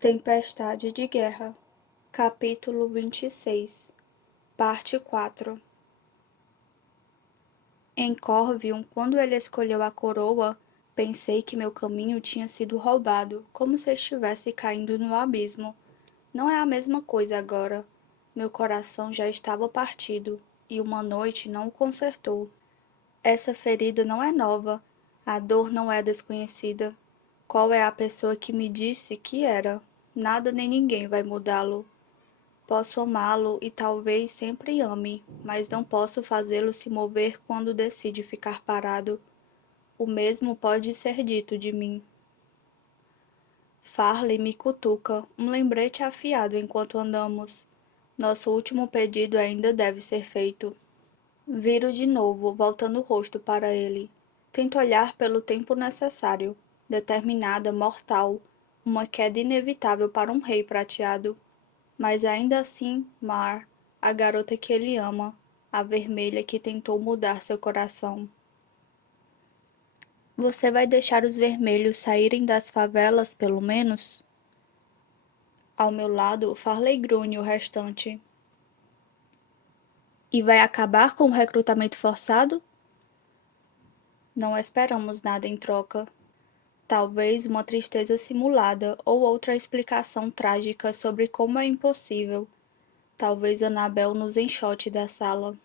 Tempestade de Guerra, capítulo 26, parte 4. Em Corvium, quando ele escolheu a coroa, pensei que meu caminho tinha sido roubado, como se estivesse caindo no abismo. Não é a mesma coisa agora. Meu coração já estava partido, e uma noite não o consertou. Essa ferida não é nova, a dor não é desconhecida. Qual é a pessoa que me disse que era? Nada nem ninguém vai mudá-lo. Posso amá-lo e talvez sempre ame, mas não posso fazê-lo se mover quando decide ficar parado. O mesmo pode ser dito de mim. Farley me cutuca, um lembrete afiado enquanto andamos. Nosso último pedido ainda deve ser feito. Viro de novo, voltando o rosto para ele. Tento olhar pelo tempo necessário, determinada, mortal, uma queda inevitável para um rei prateado. Mas ainda assim, Mar, a garota que ele ama, a vermelha que tentou mudar seu coração. Você vai deixar os vermelhos saírem das favelas, pelo menos? Ao meu lado, Farley grunhe o restante. E vai acabar com o recrutamento forçado? Não esperamos nada em troca. Talvez uma tristeza simulada ou outra explicação trágica sobre como é impossível. Talvez Annabel nos enxote da sala.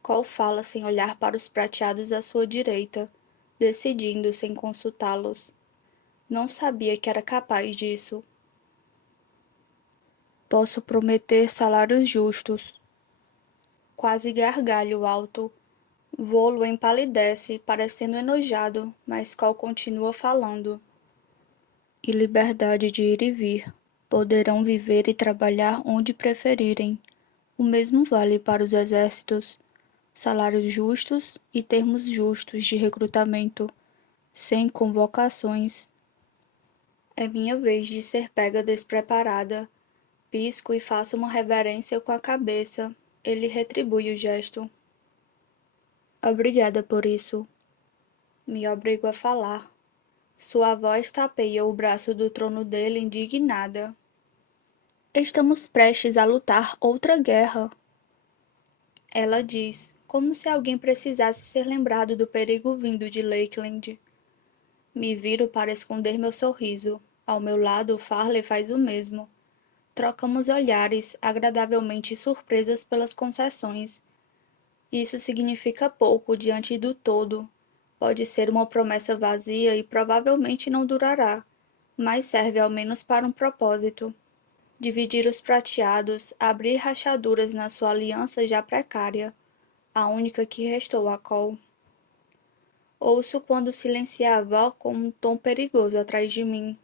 Cole fala sem olhar para os prateados à sua direita, decidindo sem consultá-los. Não sabia que era capaz disso. Posso prometer salários justos. Quase gargalho alto. Volo empalidece, parecendo enojado, mas Cole continua falando. E liberdade de ir e vir. Poderão viver e trabalhar onde preferirem. O mesmo vale para os exércitos. Salários justos e termos justos de recrutamento, sem convocações. É minha vez de ser pega despreparada. Pisco e faço uma reverência com a cabeça. Ele retribui o gesto. Obrigada por isso. Me obrigo a falar. Sua voz tapeia o braço do trono dele indignada. Estamos prestes a lutar outra guerra. Ela diz, como se alguém precisasse ser lembrado do perigo vindo de Lakeland. Me viro para esconder meu sorriso. Ao meu lado, Farley faz o mesmo. Trocamos olhares, agradavelmente surpresas pelas concessões. Isso significa pouco diante do todo. Pode ser uma promessa vazia e provavelmente não durará, mas serve ao menos para um propósito. Dividir os prateados, abrir rachaduras na sua aliança já precária, a única que restou a Cole. Ouço quando silenciava com um tom perigoso atrás de mim.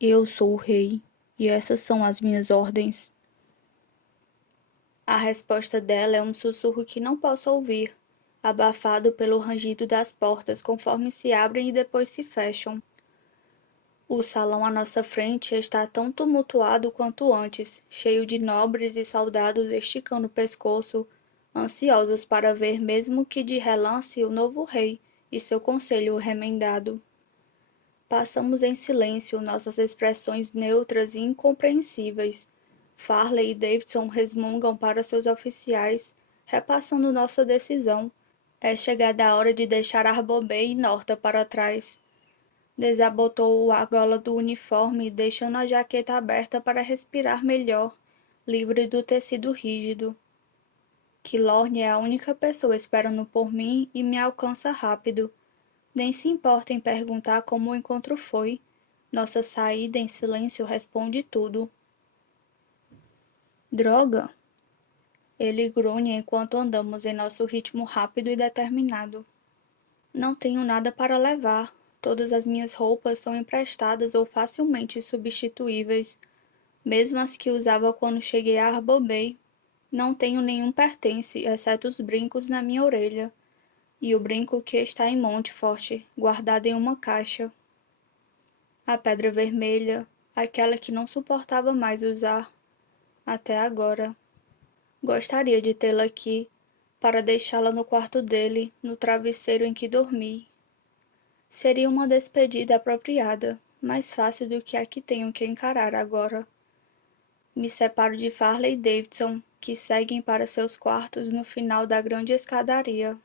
Eu sou o rei, e essas são as minhas ordens. A resposta dela é um sussurro que não posso ouvir, abafado pelo rangido das portas conforme se abrem e depois se fecham. O salão à nossa frente está tão tumultuado quanto antes, cheio de nobres e soldados esticando o pescoço, ansiosos para ver mesmo que de relance o novo rei e seu conselho remendado. Passamos em silêncio, nossas expressões neutras e incompreensíveis. Farley e Davidson resmungam para seus oficiais, repassando nossa decisão. É chegada a hora de deixar Arbobey e Norta para trás. Desabotou a gola do uniforme, deixando a jaqueta aberta para respirar melhor, livre do tecido rígido. Kilorn é a única pessoa esperando por mim e me alcança rápido. Nem se importa em perguntar como o encontro foi. Nossa saída em silêncio responde tudo. Droga! Ele grunhe enquanto andamos em nosso ritmo rápido e determinado. Não tenho nada para levar. Todas as minhas roupas são emprestadas ou facilmente substituíveis, mesmo as que usava quando cheguei a Arbobey. Não tenho nenhum pertence, exceto os brincos na minha orelha, e o brinco que está em Montfort, guardado em uma caixa. A pedra vermelha, aquela que não suportava mais usar, até agora. Gostaria de tê-la aqui, para deixá-la no quarto dele, no travesseiro em que dormi. Seria uma despedida apropriada, mais fácil do que a que tenho que encarar agora. Me separo de Farley e Davidson, que seguem para seus quartos no final da grande escadaria.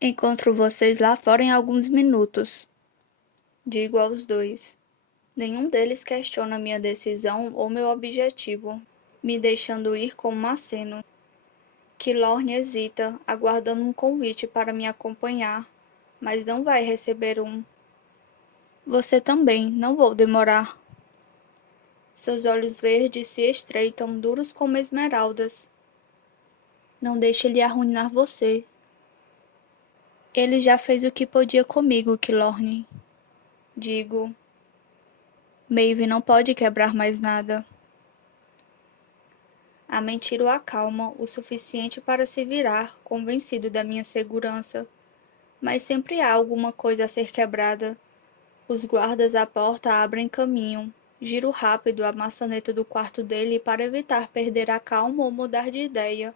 Encontro vocês lá fora em alguns minutos, digo aos dois. Nenhum deles questiona minha decisão ou meu objetivo, me deixando ir como um aceno. Killorn hesita, aguardando um convite para me acompanhar, mas não vai receber um. Você também, não vou demorar. Seus olhos verdes se estreitam, duros como esmeraldas. Não deixe ele arruinar você. Ele já fez o que podia comigo, Killorn. Digo. Maeve não pode quebrar mais nada. A mentira o acalma o suficiente para se virar, convencido da minha segurança. Mas sempre há alguma coisa a ser quebrada. Os guardas à porta abrem caminho. Giro rápido a maçaneta do quarto dele para evitar perder a calma ou mudar de ideia.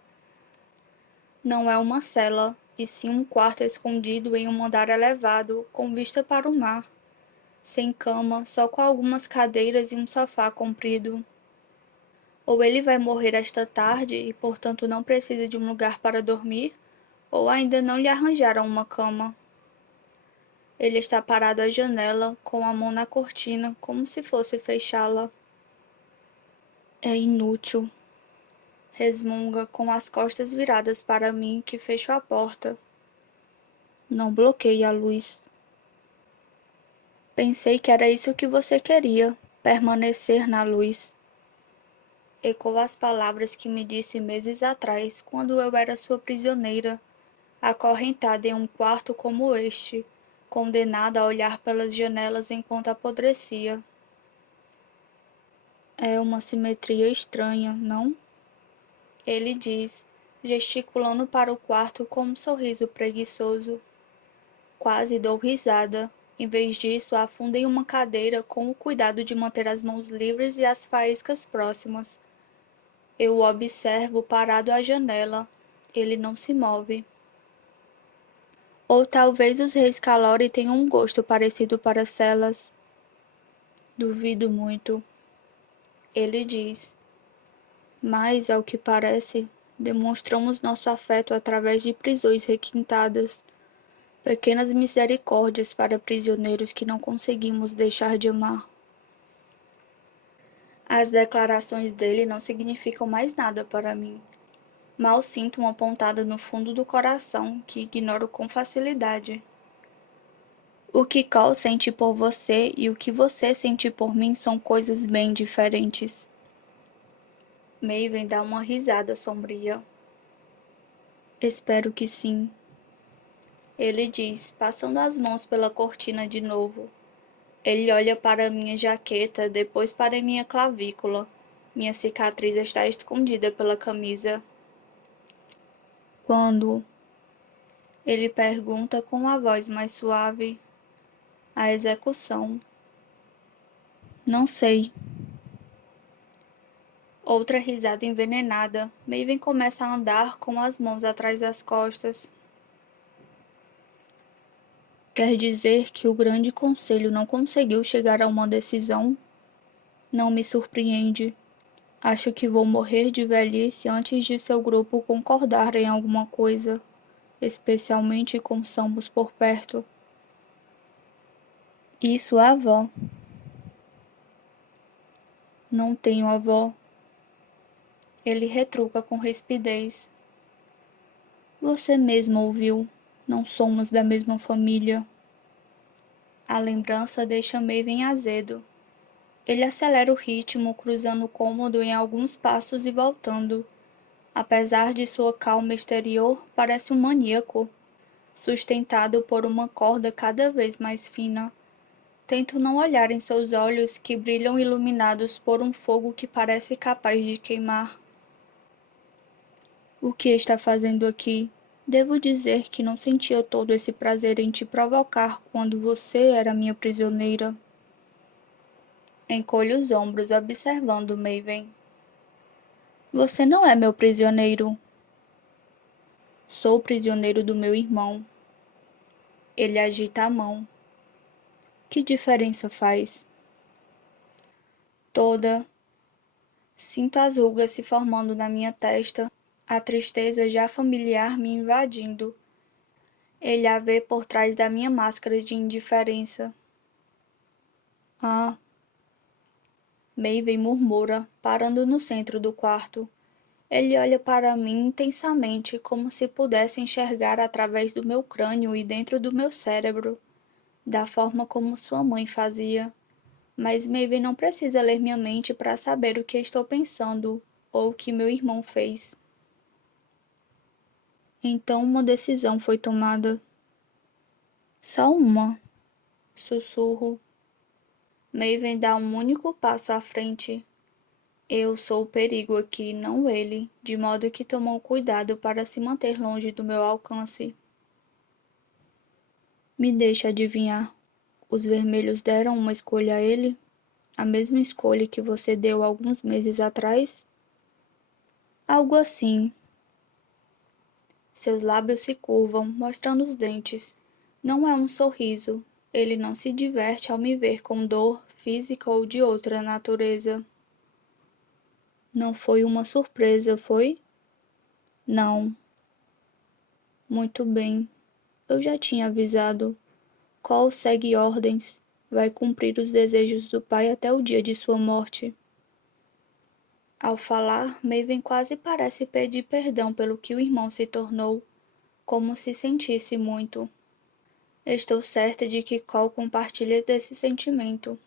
Não é uma cela, e sim um quarto escondido em um andar elevado, com vista para o mar. Sem cama, só com algumas cadeiras e um sofá comprido. Ou ele vai morrer esta tarde e, portanto, não precisa de um lugar para dormir, ou ainda não lhe arranjaram uma cama. Ele está parado à janela, com a mão na cortina, como se fosse fechá-la. É inútil. Resmunga, com as costas viradas para mim, que fecho a porta. Não bloqueie a luz. Pensei que era isso que você queria, permanecer na luz. Ecoou as palavras que me disse meses atrás, quando eu era sua prisioneira, acorrentada em um quarto como este, condenada a olhar pelas janelas enquanto apodrecia. É uma simetria estranha, não? Ele diz, gesticulando para o quarto com um sorriso preguiçoso. Quase dou risada. Em vez disso, afundo em uma cadeira com o cuidado de manter as mãos livres e as faíscas próximas. Eu o observo parado à janela. Ele não se move. Ou talvez os reis Calori tenham um gosto parecido para celas. Duvido muito. Ele diz. Mas, ao que parece, demonstramos nosso afeto através de prisões requintadas. Pequenas misericórdias para prisioneiros que não conseguimos deixar de amar. As declarações dele não significam mais nada para mim. Mal sinto uma pontada no fundo do coração que ignoro com facilidade. O que Cole sente por você e o que você sente por mim são coisas bem diferentes. Maven dá uma risada sombria. Espero que sim. Ele diz, passando as mãos pela cortina de novo. Ele olha para minha jaqueta, depois para minha clavícula. Minha cicatriz está escondida pela camisa. Quando? Ele pergunta com a voz mais suave. A execução. Não sei. Outra risada envenenada. Maven começa a andar com as mãos atrás das costas. Quer dizer que o Grande Conselho não conseguiu chegar a uma decisão? Não me surpreende. Acho que vou morrer de velhice antes de seu grupo concordar em alguma coisa, especialmente com Sambos por perto. E sua avó? Não tenho avó. Ele retruca com rispidez. Você mesmo ouviu. Não somos da mesma família. A lembrança deixa Maven azedo. Ele acelera o ritmo, cruzando o cômodo em alguns passos e voltando. Apesar de sua calma exterior, parece um maníaco, sustentado por uma corda cada vez mais fina. Tento não olhar em seus olhos, que brilham iluminados por um fogo que parece capaz de queimar. O que está fazendo aqui? Devo dizer que não sentia todo esse prazer em te provocar quando você era minha prisioneira. Encolho os ombros, observando Maven. Você não é meu prisioneiro. Sou prisioneiro do meu irmão. Ele agita a mão. Que diferença faz? Toda. Sinto as rugas se formando na minha testa, a tristeza já familiar me invadindo. Ele a vê por trás da minha máscara de indiferença. Ah, Maven murmura, parando no centro do quarto. Ele olha para mim intensamente, como se pudesse enxergar através do meu crânio e dentro do meu cérebro, da forma como sua mãe fazia. Mas Maven não precisa ler minha mente para saber o que estou pensando ou o que meu irmão fez. Então uma decisão foi tomada. Só uma, sussurro. Maven dá um único passo à frente. Eu sou o perigo aqui, não ele, de modo que tomou cuidado para se manter longe do meu alcance. Me deixa adivinhar. Os vermelhos deram uma escolha a ele? A mesma escolha que você deu alguns meses atrás? Algo assim. Seus lábios se curvam, mostrando os dentes. Não é um sorriso. Ele não se diverte ao me ver com dor, física ou de outra natureza. Não foi uma surpresa, foi? Não. Muito bem. Eu já tinha avisado. Cole segue ordens. Vai cumprir os desejos do pai até o dia de sua morte. Ao falar, Maven quase parece pedir perdão pelo que o irmão se tornou, como se sentisse muito. Estou certa de que Cole compartilha desse sentimento.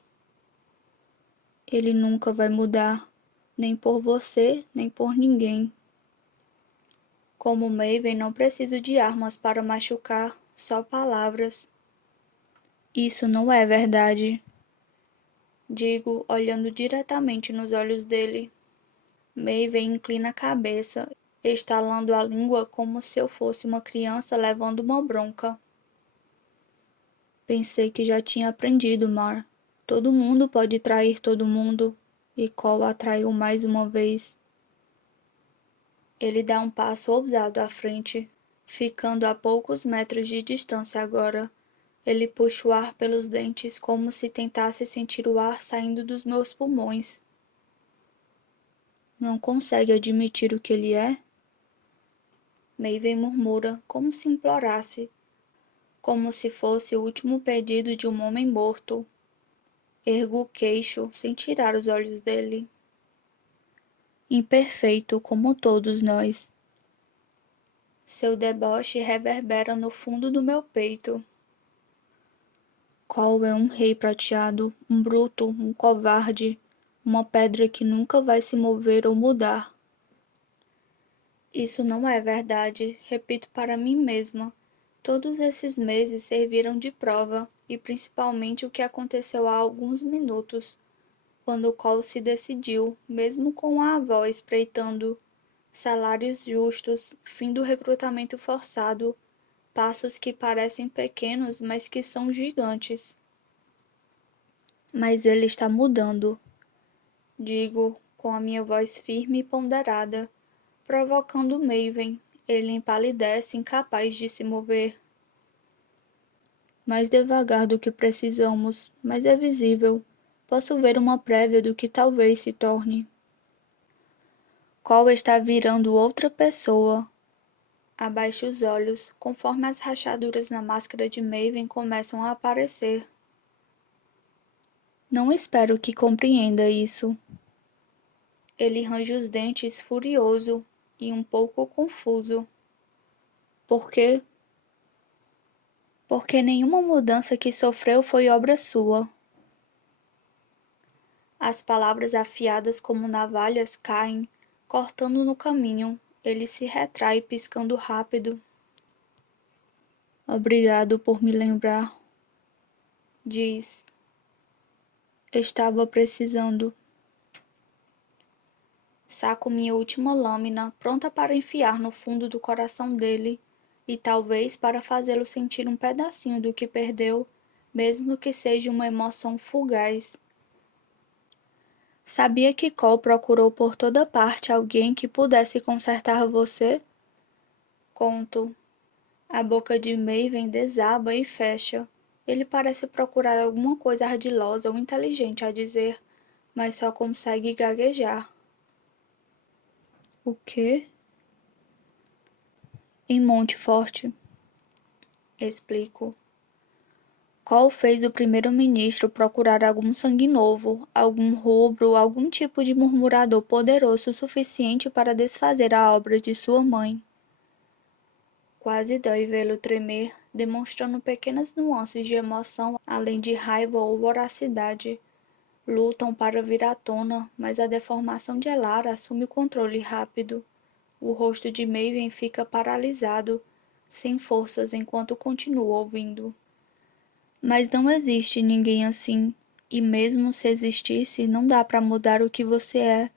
Ele nunca vai mudar, nem por você, nem por ninguém. Como Maven, não preciso de armas para machucar, só palavras. Isso não é verdade, digo, olhando diretamente nos olhos dele. Maven inclina a cabeça, estalando a língua como se eu fosse uma criança levando uma bronca. Pensei que já tinha aprendido, Mar. Todo mundo pode trair todo mundo, e Cole a traiu mais uma vez. Ele dá um passo ousado à frente, ficando a poucos metros de distância agora. Ele puxa o ar pelos dentes como se tentasse sentir o ar saindo dos meus pulmões. Não consegue admitir o que ele é? Maven murmura, como se implorasse, como se fosse o último pedido de um homem morto. Ergo o queixo, sem tirar os olhos dele. Imperfeito, como todos nós. Seu deboche reverbera no fundo do meu peito. Cole é um rei prateado, um bruto, um covarde, uma pedra que nunca vai se mover ou mudar. Isso não é verdade, repito para mim mesma. Todos esses meses serviram de prova, e principalmente o que aconteceu há alguns minutos, quando Cole se decidiu, mesmo com a avó espreitando, salários justos, fim do recrutamento forçado, passos que parecem pequenos, mas que são gigantes. Mas ele está mudando, digo, com a minha voz firme e ponderada, provocando Maven. Ele empalidece, incapaz de se mover. Mais devagar do que precisamos, mas é visível. Posso ver uma prévia do que talvez se torne. Cole está virando outra pessoa. Abaixo os olhos, conforme as rachaduras na máscara de Maven começam a aparecer. Não espero que compreenda isso. Ele range os dentes furioso e um pouco confuso. Por quê? Porque nenhuma mudança que sofreu foi obra sua. As palavras afiadas como navalhas caem, cortando no caminho. Ele se retrai piscando rápido. Obrigado por me lembrar, diz. Estava precisando. Saco minha última lâmina, pronta para enfiar no fundo do coração dele, e talvez para fazê-lo sentir um pedacinho do que perdeu, mesmo que seja uma emoção fugaz. Sabia que Cole procurou por toda parte alguém que pudesse consertar você? Conto. A boca de Maven desaba e fecha. Ele parece procurar alguma coisa ardilosa ou inteligente a dizer, mas só consegue gaguejar. O quê? Em Monte Forte. Explico. Qual fez o primeiro-ministro procurar algum sangue novo, algum rubro, algum tipo de murmurador poderoso o suficiente para desfazer a obra de sua mãe? Quase dói vê-lo tremer, demonstrando pequenas nuances de emoção, além de raiva ou voracidade. Lutam para vir à tona, mas a deformação de Elara assume o controle rápido. O rosto de Maven fica paralisado, sem forças enquanto continua ouvindo. Mas não existe ninguém assim, e mesmo se existisse, não dá para mudar o que você é.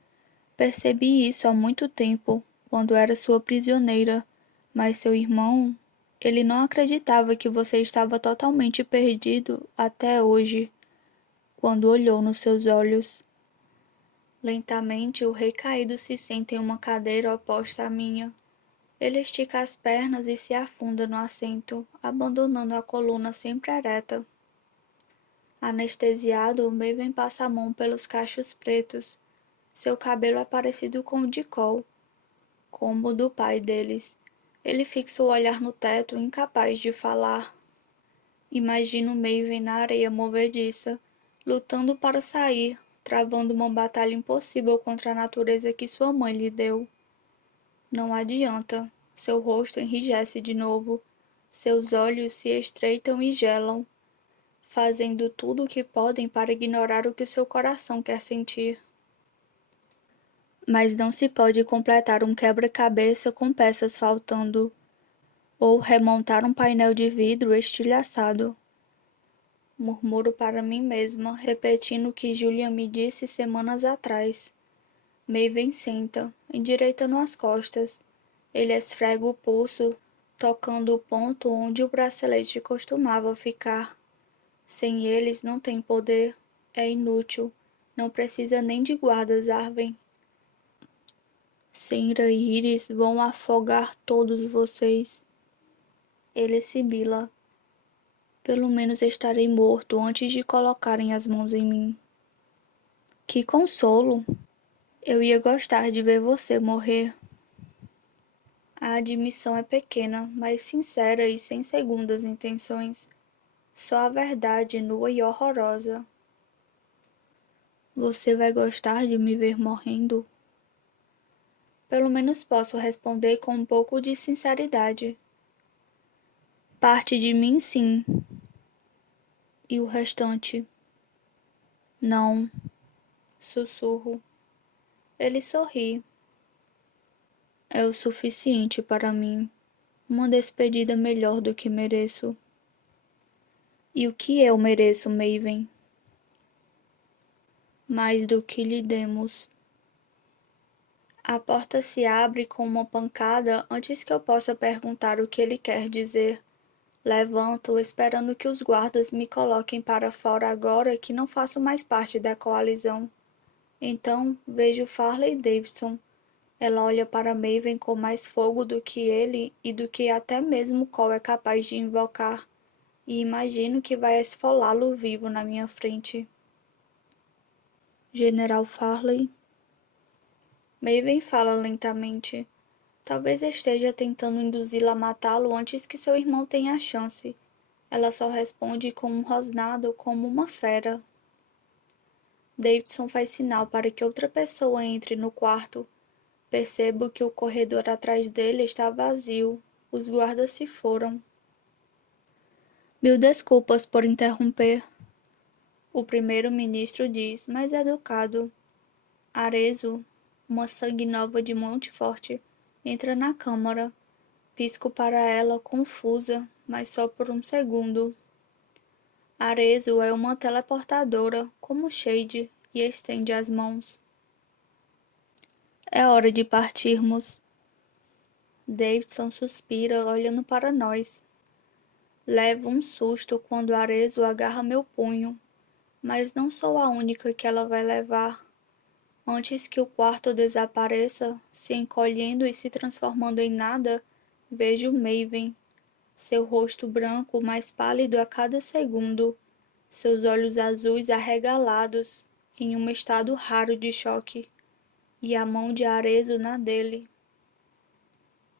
Percebi isso há muito tempo, quando era sua prisioneira, mas seu irmão, ele não acreditava que você estava totalmente perdido até hoje, quando olhou nos seus olhos. Lentamente, o rei caído se senta em uma cadeira oposta à minha. Ele estica as pernas e se afunda no assento, abandonando a coluna sempre ereta. Anestesiado, Maven passa a mão pelos cachos pretos. Seu cabelo é parecido com o de Cole, como o do pai deles. Ele fixa o olhar no teto, incapaz de falar. Imagino Maven na areia movediça, lutando para sair, travando uma batalha impossível contra a natureza que sua mãe lhe deu. Não adianta. Seu rosto enrijece de novo. Seus olhos se estreitam e gelam, fazendo tudo o que podem para ignorar o que seu coração quer sentir. Mas não se pode completar um quebra-cabeça com peças faltando, ou remontar um painel de vidro estilhaçado. Murmuro para mim mesma, repetindo o que Julia me disse semanas atrás. Maven senta, endireitando as costas. Ele esfrega o pulso, tocando o ponto onde o bracelete costumava ficar. Sem eles não tem poder, é inútil, não precisa nem de guardas, Arwen. Senra e Iris vão afogar todos vocês. Ele sibila. Pelo menos estarei morto antes de colocarem as mãos em mim. Que consolo! Eu ia gostar de ver você morrer. A admissão é pequena, mas sincera e sem segundas intenções. Só a verdade nua e horrorosa. Você vai gostar de me ver morrendo? Pelo menos posso responder com um pouco de sinceridade. Parte de mim, sim. E o restante? Não. Sussurro. Ele sorri. É o suficiente para mim. Uma despedida melhor do que mereço. E o que eu mereço, Maven? Mais do que lhe demos. A porta se abre com uma pancada antes que eu possa perguntar o que ele quer dizer. Levanto, esperando que os guardas me coloquem para fora agora que não faço mais parte da coalizão. Então, vejo Farley Davidson. Ela olha para Maven com mais fogo do que ele e do que até mesmo Cole é capaz de invocar, e imagino que vai esfolá-lo vivo na minha frente. General Farley. Maven fala lentamente. Talvez esteja tentando induzi-la a matá-lo antes que seu irmão tenha a chance. Ela só responde com um rosnado como uma fera. Davidson faz sinal para que outra pessoa entre no quarto. Percebo que o corredor atrás dele está vazio. Os guardas se foram. Mil desculpas por interromper. O primeiro-ministro diz, mais educado. Arezzo, uma sangue nova de Monte Forte, entra na câmara. Pisco para ela, confusa, mas só por um segundo. Arezzo é uma teleportadora, como Shade, e estende as mãos. É hora de partirmos. Davidson suspira, olhando para nós. Levo um susto quando Arezzo agarra meu punho, mas não sou a única que ela vai levar. Antes que o quarto desapareça, se encolhendo e se transformando em nada, vejo Maven. seu rosto branco mais pálido a cada segundo, seus olhos azuis arregalados, em um estado raro de choque, e a mão de Arezzo na dele.